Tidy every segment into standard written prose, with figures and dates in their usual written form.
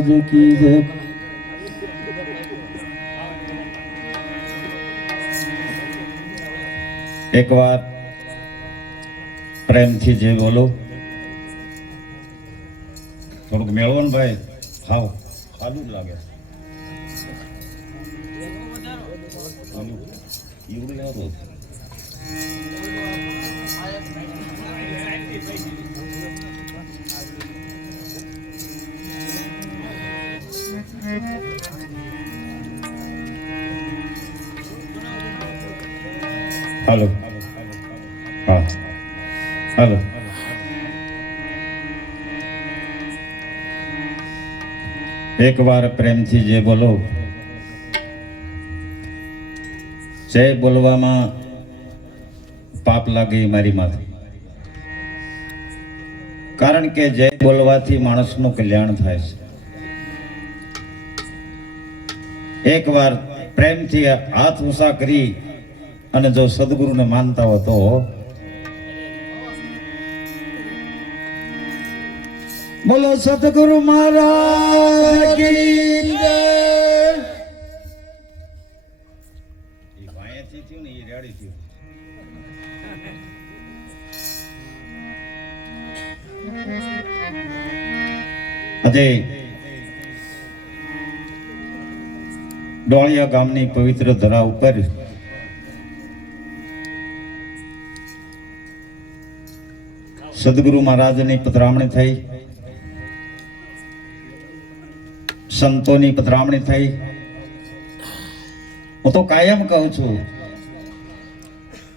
महाराज की जय। एक बार प्रेम थी जे बोलो थोड़क मेळवो ने भाई खाओ खालू लागे ઈવડું લાવો हेलो हाँ हेलो एक बार प्रेम थी जे बोलो जय बोलवामां पाप लागे मारी माथे कारण के जय बोलवाथी माणसनुं कल्याण थाय छे। एक बार प्रेम थी हाथ ऊंचा करी अने जो सदगुरु ने मानता हो तो बोलो सदगुरु महाराज की जय। આજે ડોળિયા ગામની પવિત્ર ધરા ઉપર સદગુરુ મહારાજની પધરામણી થઈ, સંતોની પધરામણી થઈ। હું તો કાયમ કહું છું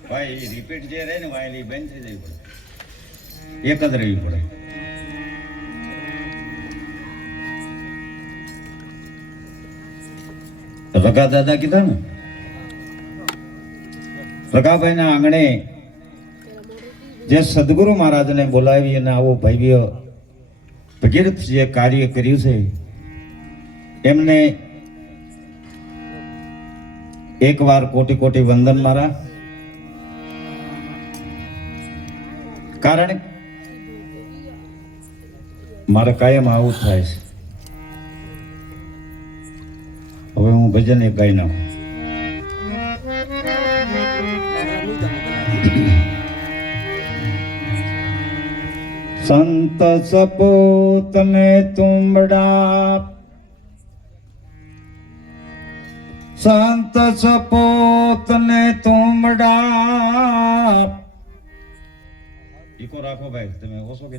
ભાઈ રિપીટ જે રહે ને વાયલી બંધ થઈ જવી પડે, એક જ રહેવી પડે। રગા દાદા કીધા ને રગાભાઈ ના આંગણે જે સદગુરુ મહારાજને બોલાવી અને આવો ભવ્ય ભગીરથ જે કાર્ય કર્યું છે એમને એક વાર કોટી કોટી વંદન મારા। કારણ મારે કાયમ આવું થાય છે। હવે હું ભજન એક ગાઈ નાખું। संत सपूत ने तुमड़ा, संत सपूत ने तुमड़ा। इको राखो भाई, तुम्हें ओसो